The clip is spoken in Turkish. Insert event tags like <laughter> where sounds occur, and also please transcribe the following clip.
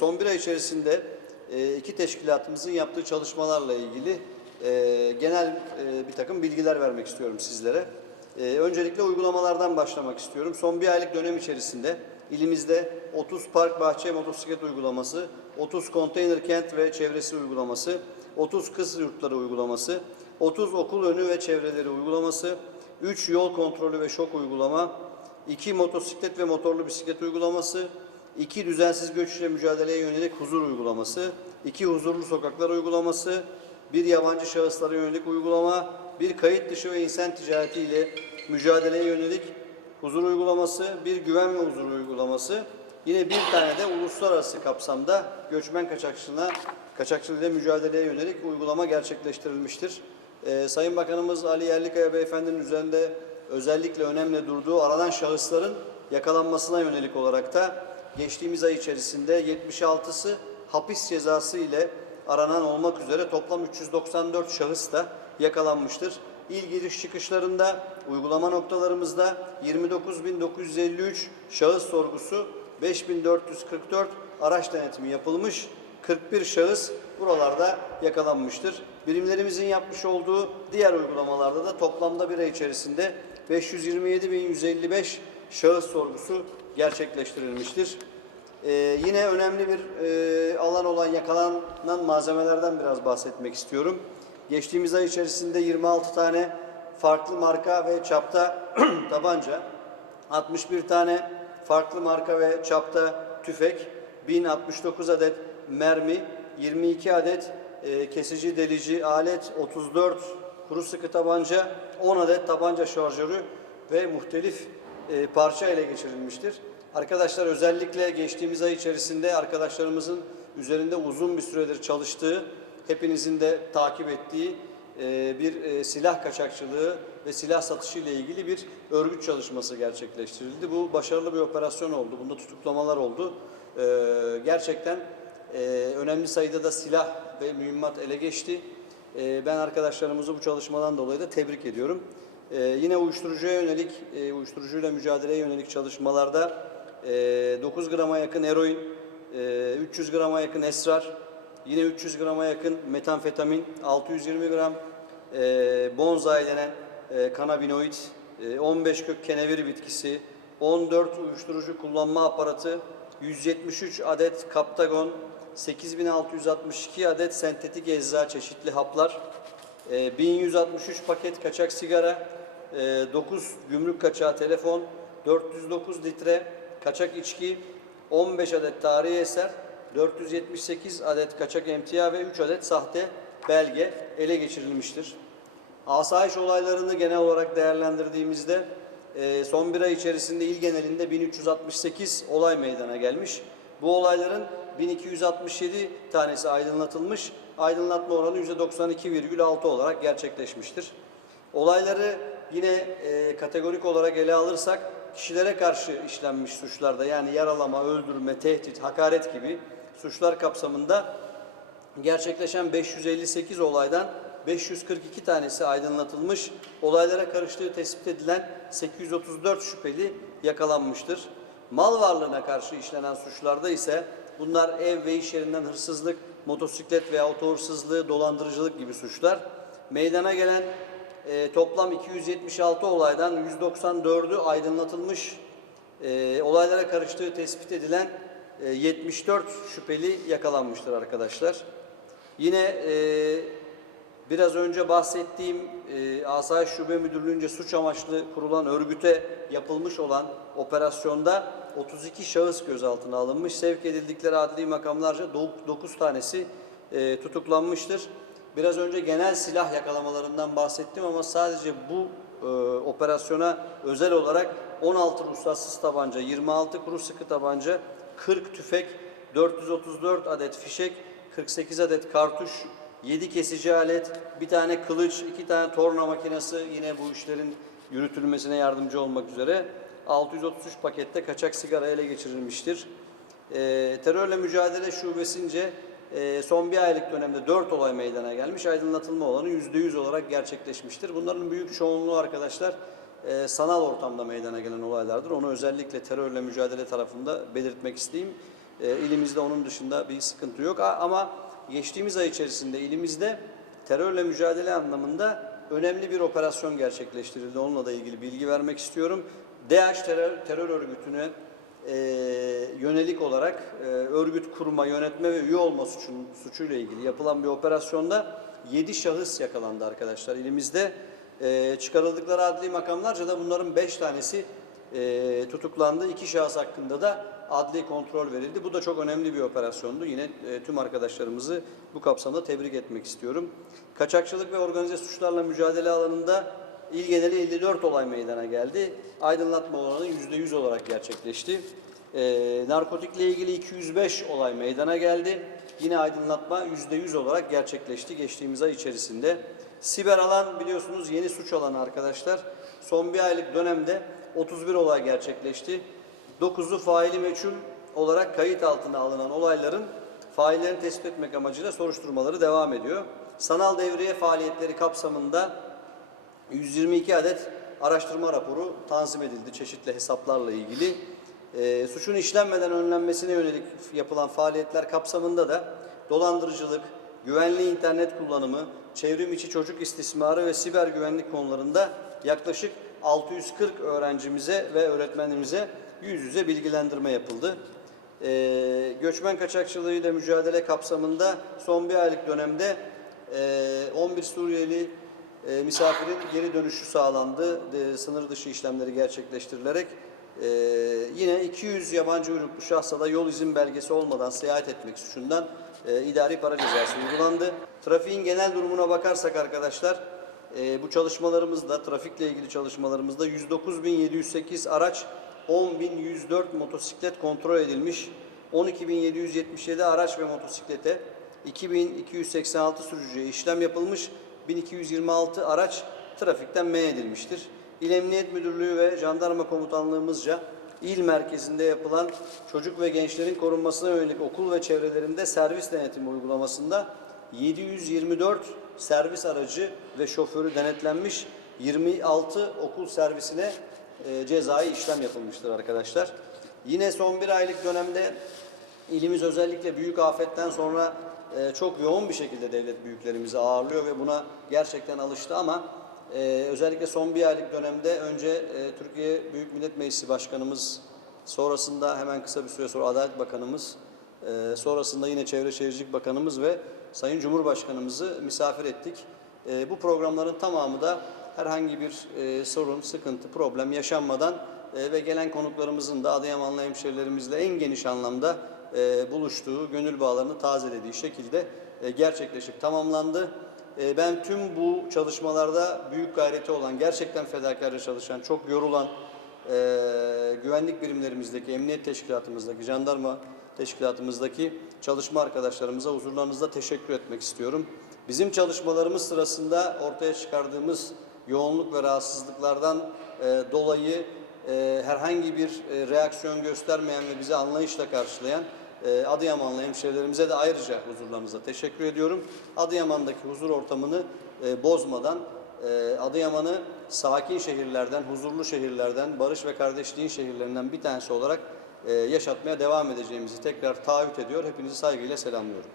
son bir ay içerisinde e, iki teşkilatımızın yaptığı çalışmalarla ilgili e, genel e, bir takım bilgiler vermek istiyorum sizlere. Öncelikle uygulamalardan başlamak istiyorum. Son bir aylık dönem içerisinde ilimizde 30 park bahçe motosiklet uygulaması, 30 konteyner kent ve çevresi uygulaması, 30 kız yurtları uygulaması, 30 okul önü ve çevreleri uygulaması, 3 yol kontrolü ve şok uygulama, 2 motosiklet ve motorlu bisiklet uygulaması, 2 düzensiz göç ile mücadeleye yönelik huzur uygulaması, 2 huzurlu sokaklar uygulaması, bir yabancı şahıslara yönelik uygulama, bir kayıt dışı ve insan ticareti ile mücadeleye yönelik huzur uygulaması, bir güven ve huzur uygulaması, yine bir tane de uluslararası kapsamda göçmen kaçakçılığına kaçakçılığıyla mücadeleye yönelik uygulama gerçekleştirilmiştir. Ee, Sayın Bakanımız Ali Yerlikaya Beyefendi'nin üzerinde özellikle önemli durduğu aranan şahısların yakalanmasına yönelik olarak da geçtiğimiz ay içerisinde 76'sı hapis cezası ile aranan olmak üzere toplam 394 şahıs da yakalanmıştır. İl giriş çıkışlarında, uygulama noktalarımızda 29.953 şahıs sorgusu, 5.444 araç denetimi yapılmış, 41 şahıs buralarda yakalanmıştır. Birimlerimizin yapmış olduğu diğer uygulamalarda da toplamda bir ay içerisinde 527.155 şahıs sorgusu gerçekleştirilmiştir. Ee, yine önemli bir e, alan olan yakalanan malzemelerden biraz bahsetmek istiyorum. Geçtiğimiz ay içerisinde 26 tane farklı marka ve çapta <clears throat> tabanca, 61 tane farklı marka ve çapta tüfek, 1069 adet mermi, 22 adet e, kesici delici alet, 34 kuru sıkı tabanca, 10 adet tabanca şarjörü ve muhtelif e, parça ele geçirilmiştir. Arkadaşlar özellikle geçtiğimiz ay içerisinde arkadaşlarımızın üzerinde uzun bir süredir çalıştığı, hepinizin de takip ettiği e, bir e, silah kaçakçılığı ve silah satışı ile ilgili bir örgüt çalışması gerçekleştirildi. Bu başarılı bir operasyon oldu. Bunda tutuklamalar oldu. Gerçekten önemli sayıda da silah ve mühimmat ele geçti. Ben arkadaşlarımızı bu çalışmadan dolayı da tebrik ediyorum. E, yine uyuşturucuya yönelik, e, uyuşturucuyla mücadeleye yönelik çalışmalarda e, 9 grama yakın eroin, e, 300 grama yakın esrar, yine 300 grama yakın metamfetamin, 620 gram e, bonsai denen e, kanabinoid, e, 15 kök kenevir bitkisi, 14 uyuşturucu kullanma aparatı, 173 adet kaptagon, 8662 adet sentetik ecza çeşitli haplar, e, 1163 paket kaçak sigara, e, 9 gümrük kaçağı telefon, 409 litre kaçak içki, 15 adet tarihi eser, 478 adet kaçak emtia ve 3 adet sahte belge ele geçirilmiştir. Asayiş olaylarını genel olarak değerlendirdiğimizde e, son bir ay içerisinde il genelinde 1368 olay meydana gelmiş. Bu olayların 1267 tanesi aydınlatılmış. Aydınlatma oranı %92,6 olarak gerçekleşmiştir. Olayları yine e, kategorik olarak ele alırsak kişilere karşı işlenmiş suçlarda yani yaralama, öldürme, tehdit, hakaret gibi suçlar kapsamında gerçekleşen 558 olaydan 542 tanesi aydınlatılmış, olaylara karıştığı tespit edilen 834 şüpheli yakalanmıştır. Mal varlığına karşı işlenen suçlarda ise bunlar ev ve iş yerinden hırsızlık, motosiklet veya oto hırsızlığı, dolandırıcılık gibi suçlar. Meydana gelen e, toplam 276 olaydan 194'ü aydınlatılmış, e, olaylara karıştığı tespit edilen e, 74 şüpheli yakalanmıştır arkadaşlar. Yine e, biraz önce bahsettiğim e, Asayiş Şube Müdürlüğü'nce suç amaçlı kurulan örgüte yapılmış olan operasyonda 32 şahıs gözaltına alınmış. Sevk edildikleri adli makamlarca 9 tanesi e, tutuklanmıştır. Biraz önce genel silah yakalamalarından bahsettim ama sadece bu e, operasyona özel olarak 16 ruhsatsız tabanca, 26 kuru sıkı tabanca, 40 tüfek, 434 adet fişek, 48 adet kartuş, 7 kesici alet, bir tane kılıç, iki tane torna makinesi yine bu işlerin yürütülmesine yardımcı olmak üzere 633 pakette kaçak sigara ele geçirilmiştir. E, terörle mücadele şubesince e, son bir aylık dönemde 4 olay meydana gelmiş. Aydınlatılma olanı %100 olarak gerçekleşmiştir. Bunların büyük çoğunluğu arkadaşlar e, sanal ortamda meydana gelen olaylardır. Onu özellikle terörle mücadele tarafında belirtmek isteyeyim. E, onun dışında bir sıkıntı yok. Ama geçtiğimiz ay içerisinde ilimizde terörle mücadele anlamında önemli bir operasyon gerçekleştirildi. Onunla da ilgili bilgi vermek istiyorum. DAEŞ terör, terör örgütüne e, yönelik olarak e, örgüt kurma, yönetme ve üye olma suçun, suçuyla ilgili yapılan bir operasyonda 7 şahıs yakalandı arkadaşlar. İlimizde e, çıkarıldıkları adli makamlarca da bunların 5 tanesi e, tutuklandı. 2 şahıs hakkında da adli kontrol verildi. Bu da çok önemli bir operasyondu. Yine e, tüm arkadaşlarımızı bu kapsamda tebrik etmek istiyorum. Kaçakçılık ve organize suçlarla mücadele alanında İl geneli 54 olay meydana geldi. Aydınlatma oranı %100 olarak gerçekleşti. Ee, narkotikle ilgili 205 olay meydana geldi. Yine aydınlatma %100 olarak gerçekleşti geçtiğimiz ay içerisinde. Siber alan biliyorsunuz yeni suç alanı arkadaşlar. Son bir aylık dönemde 31 olay gerçekleşti. 9'u faili meçhul olarak kayıt altına alınan olayların faillerini tespit etmek amacıyla soruşturmaları devam ediyor. Sanal devriye faaliyetleri kapsamında 122 adet araştırma raporu tanzim edildi çeşitli hesaplarla ilgili. Ee, suçun işlenmeden önlenmesine yönelik yapılan faaliyetler kapsamında da dolandırıcılık, güvenli internet kullanımı, çevrim içi çocuk istismarı ve siber güvenlik konularında yaklaşık 640 öğrencimize ve öğretmenimize yüz yüze bilgilendirme yapıldı. Ee, göçmen kaçakçılığı ile mücadele kapsamında son bir aylık dönemde e, 11 Suriyeli e, misafirin geri dönüşü sağlandı. E, sınır dışı işlemleri gerçekleştirilerek e, yine 200 yabancı uyruklu şahsa da yol izin belgesi olmadan seyahat etmek suçundan e, idari para cezası uygulandı. Trafiğin genel durumuna bakarsak arkadaşlar e, bu çalışmalarımızda, trafikle ilgili çalışmalarımızda 109.708 araç, 10.104 motosiklet kontrol edilmiş, 12.777 araç ve motosiklete, 2286 sürücüye işlem yapılmış, 1226 araç trafikten men edilmiştir. İl Emniyet Müdürlüğü ve Jandarma Komutanlığımızca il merkezinde yapılan çocuk ve gençlerin korunmasına yönelik okul ve çevrelerinde servis denetimi uygulamasında 724 servis aracı ve şoförü denetlenmiş, 26 okul servisine e, cezai işlem yapılmıştır arkadaşlar. Yine son bir aylık dönemde İlimiz özellikle büyük afetten sonra e, çok yoğun bir şekilde devlet büyüklerimizi ağırlıyor ve buna gerçekten alıştı ama e, özellikle son bir aylık dönemde önce e, Türkiye Büyük Millet Meclisi Başkanımız, sonrasında hemen kısa bir süre sonra Adalet Bakanımız, e, sonrasında yine Çevre Şehircilik Bakanımız ve Sayın Cumhurbaşkanımızı misafir ettik. E, bu programların tamamı da herhangi bir e, sorun, sıkıntı, problem yaşanmadan e, ve gelen konuklarımızın da Adıyamanlı hemşehrilerimizle en geniş anlamda e, buluştuğu, gönül bağlarını tazelediği şekilde e, gerçekleşip tamamlandı. E, ben tüm bu çalışmalarda büyük gayreti olan, gerçekten fedakarca çalışan, çok yorulan e, güvenlik birimlerimizdeki, emniyet teşkilatımızdaki, jandarma teşkilatımızdaki çalışma arkadaşlarımıza huzurlarınızda teşekkür etmek istiyorum. Bizim çalışmalarımız sırasında ortaya çıkardığımız yoğunluk ve rahatsızlıklardan e, dolayı e, herhangi bir e, reaksiyon göstermeyen ve bizi anlayışla karşılayan e, Adıyamanlı hemşehrilerimize de ayrıca huzurlarınızda teşekkür ediyorum. Adıyaman'daki huzur ortamını e, bozmadan e, Adıyaman'ı sakin şehirlerden, huzurlu şehirlerden, barış ve kardeşliğin şehirlerinden bir tanesi olarak e, yaşatmaya devam edeceğimizi tekrar taahhüt ediyor. Hepinizi saygıyla selamlıyorum.